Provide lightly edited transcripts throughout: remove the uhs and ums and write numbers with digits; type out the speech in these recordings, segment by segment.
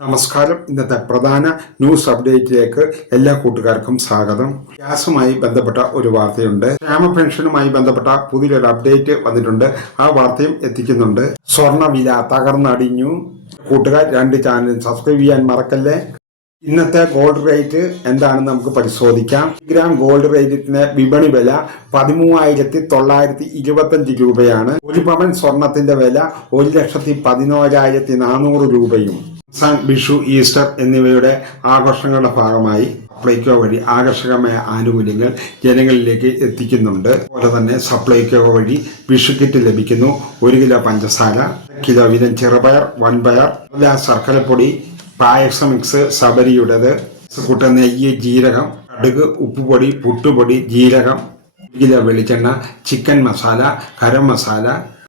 നമസ്കാരം. ഇന്നത്തെ പ്രധാന ന്യൂസ് അപ്ഡേറ്റിലേക്ക് എല്ലാ കൂട്ടുകാർക്കും സ്വാഗതം. ഗ്യാസുമായി ബന്ധപ്പെട്ട ഒരു വാർത്തയുണ്ട്. ക്ഷേമ പെൻഷനുമായി ബന്ധപ്പെട്ട പുതിയൊരു അപ്ഡേറ്റ് വന്നിട്ടുണ്ട്. ആ വാർത്തയും എത്തിക്കുന്നുണ്ട്. സ്വർണ്ണവില തകർന്നടിഞ്ഞു. കൂട്ടുകാർ 2 ചാനലും സബ്സ്ക്രൈബ് ചെയ്യാൻ മറക്കല്ലേ. ഇന്നത്തെ ഗോൾഡ് റേറ്റ് എന്താണെന്ന് നമുക്ക് പരിശോധിക്കാം. ഗ്രാം ഗോൾഡ് റേറ്റിന് വിപണി വില 13,925 രൂപയാണ്. 1 പവൻ സ്വർണത്തിന്റെ വില 1,11,400 രൂപയും. വിഷു, ഈസ്റ്റർ എന്നിവയുടെ ആഘോഷങ്ങളുടെ ഭാഗമായി സപ്ലൈകോ വഴി ആകർഷകമായ ആനുകൂല്യങ്ങൾ ജനങ്ങളിലേക്ക് എത്തിക്കുന്നുണ്ട്. അതുപോലെ തന്നെ സപ്ലൈകോ വഴി വിഷു കിറ്റ് ലഭിക്കുന്നു. 1 കിലോ പഞ്ചസാര, കിലോ വീതം ചെറുപയർ, വൻപയർ, ശർക്കരപ്പൊടി, പായസം മിക്സ്, ശബരിയുടേത്, കൂട്ട നെയ്യ്, ജീരകം, കടുക്, ഉപ്പുപൊടി, പുട്ടുപൊടി, ജീരകം, 1 കിലോ വെളിച്ചെണ്ണ, ചിക്കൻ മസാല, ഗരം മസാല,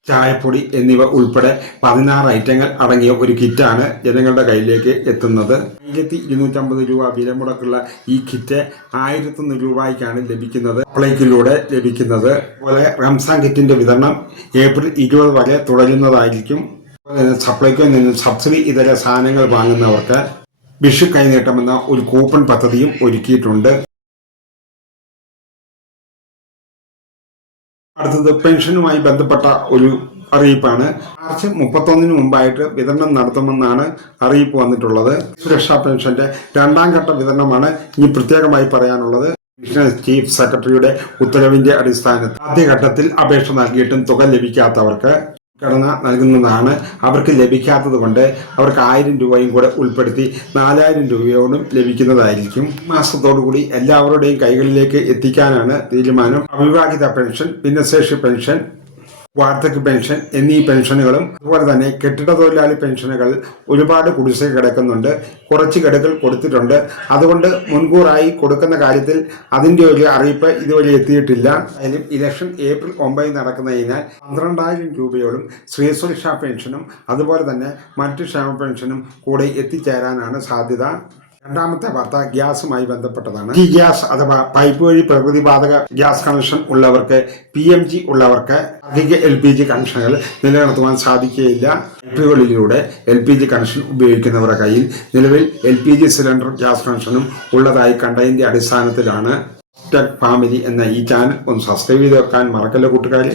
ചായപ്പൊടി എന്നിവ ഉൾപ്പെടെ 16 ഐറ്റങ്ങൾ അടങ്ങിയ ഒരു കിറ്റാണ് ജനങ്ങളുടെ കയ്യിലേക്ക് എത്തുന്നത്. 1250 രൂപ വില മുടക്കുള്ള ഈ കിറ്റ് 1001 രൂപയ്ക്കാണ് ലഭിക്കുന്നത്. സപ്ലൈക്കിലൂടെ ലഭിക്കുന്നത്. അതുപോലെ റംസാൻ കിറ്റിന്റെ വിതരണം ഏപ്രിൽ 20 വരെ തുടരുന്നതായിരിക്കും. സപ്ലൈക്കോയിൽ നിന്ന് സബ്സിഡി ഇതര സാധനങ്ങൾ വാങ്ങുന്നവർക്ക് വിഷു കൈനീട്ടമെന്ന ഒരു കൂപ്പൺ പദ്ധതിയും ഒരുക്കിയിട്ടുണ്ട്. അടുത്തത് പെൻഷനുമായി ബന്ധപ്പെട്ട ഒരു അറിയിപ്പാണ്. മാർച്ച് 31 മുമ്പായിട്ട് വിതരണം നടത്തുമെന്നാണ് അറിയിപ്പ് വന്നിട്ടുള്ളത്. സുരക്ഷാ പെൻഷന്റെ 2ാം ഘട്ട വിതരണമാണ് ഇനി പ്രത്യേകമായി പറയാനുള്ളത്. ചീഫ് സെക്രട്ടറിയുടെ ഉത്തരവിന്റെ അടിസ്ഥാനത്തിൽ ആദ്യഘട്ടത്തിൽ അപേക്ഷ നൽകിയിട്ടും തുക ലഭിക്കാത്തവർക്ക് ഘടന നൽകുന്നതാണ്. അവർക്ക് ലഭിക്കാത്തത് കൊണ്ട് അവർക്ക് 1000 രൂപയും കൂടെ ഉൾപ്പെടുത്തി 4000 രൂപയോടും ലഭിക്കുന്നതായിരിക്കും. മാസത്തോടുകൂടി എല്ലാവരുടെയും കൈകളിലേക്ക് എത്തിക്കാനാണ് തീരുമാനം. അവിവാഹിത പെൻഷൻ, ഭിന്നശേഷി പെൻഷൻ, വാർദ്ധക്യ പെൻഷൻ എന്നീ പെൻഷനുകളും അതുപോലെ തന്നെ കെട്ടിട തൊഴിലാളി പെൻഷനുകൾ ഒരുപാട് കുടിശ്ശിക കിടക്കുന്നുണ്ട്. കുറച്ച് ഗഡുക്കൾ കൊടുത്തിട്ടുണ്ട്. അതുകൊണ്ട് മുൻകൂറായി കൊടുക്കുന്ന കാര്യത്തിൽ അതിൻ്റെ ഒരു അറിയിപ്പ് ഇതുവരെ എത്തിയിട്ടില്ല. അതിലും ഇലക്ഷൻ ഏപ്രിൽ 9 നടക്കുന്നതിനാൽ 12,000 രൂപയോളം സ്ത്രീ സുരക്ഷാ പെൻഷനും അതുപോലെ തന്നെ മറ്റ് ക്ഷേമ പെൻഷനും കൂടെ എത്തിച്ചേരാനാണ് സാധ്യത. 2ാമത്തെ വാർത്ത ഗ്യാസുമായി ബന്ധപ്പെട്ടതാണ്. ഈ ഗ്യാസ് അഥവാ പൈപ്പ് വഴി പ്രകൃതിവാതക ഗ്യാസ് കണക്ഷൻ ഉള്ളവർക്ക്, PMG ഉള്ളവർക്ക് അധിക LPG കണക്ഷനുകൾ നിലനിർത്തുവാൻ സാധിക്കുകയില്ല. പൈപ്പുകളിലൂടെ LPG കണക്ഷൻ ഉപയോഗിക്കുന്നവരുടെ കയ്യിൽ നിലവിൽ LPG സിലിണ്ടർ ഗ്യാസ് കണക്ഷനും ഉള്ളതായി കണ്ടതിന്റെ അടിസ്ഥാനത്തിലാണ് ഫാമിലി എന്ന ഈ ചാനൽ ഒന്ന് സബ്സ്ക്രൈബ് ചെയ്ത് വെക്കാൻ മറക്കല്ല കൂട്ടുകാരെ.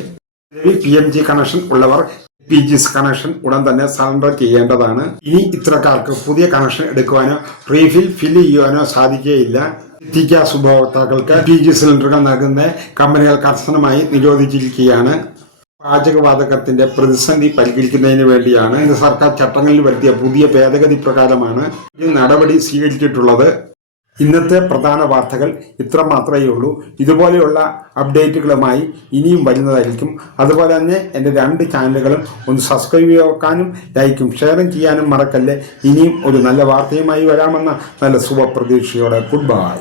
നിലവിൽ PMG കണക്ഷൻ ഉള്ളവർ LPG കണക്ഷൻ ഉടൻ തന്നെ സറണ്ടർ ചെയ്യേണ്ടതാണ്. ഇനി ഇത്തരക്കാർക്ക് പുതിയ കണക്ഷൻ എടുക്കുവാനോ റീഫിൽ ഫില്ല് ചെയ്യുവാനോ സാധിക്കുകയില്ല. ഗ്യാസ് ഉപഭോക്താക്കൾക്ക് LPG സിലിണ്ടറുകൾ നൽകുന്ന കമ്പനികൾ കർശനമായി നിരോധിച്ചിരിക്കുകയാണ്. പാചകവാതകത്തിന്റെ പ്രതിസന്ധി പരിഹരിക്കുന്നതിന് വേണ്ടിയാണ് സർക്കാർ ചട്ടങ്ങളിൽ വരുത്തിയ പുതിയ ഭേദഗതി പ്രകാരമാണ് ഈ നടപടി സ്വീകരിച്ചിട്ടുള്ളത്. ഇന്നത്തെ പ്രധാന വാർത്തകൾ ഇത്ര മാത്രമേ ഉള്ളൂ. ഇതുപോലെയുള്ള അപ്ഡേറ്റുകളുമായി ഇനിയും വരുന്നതായിരിക്കും. അതുപോലെ തന്നെ എൻ്റെ 2 ചാനലുകളും ഒന്ന് സബ്സ്ക്രൈബ് ചെയ്യാനും ലൈക്കും ഷെയറും ചെയ്യാനും മറക്കല്ലേ. ഇനിയും ഒരു നല്ല വാർത്തയുമായി വരാമെന്ന നല്ല ശുഭപ്രതീക്ഷയോടെ ഗുഡ് ബൈ.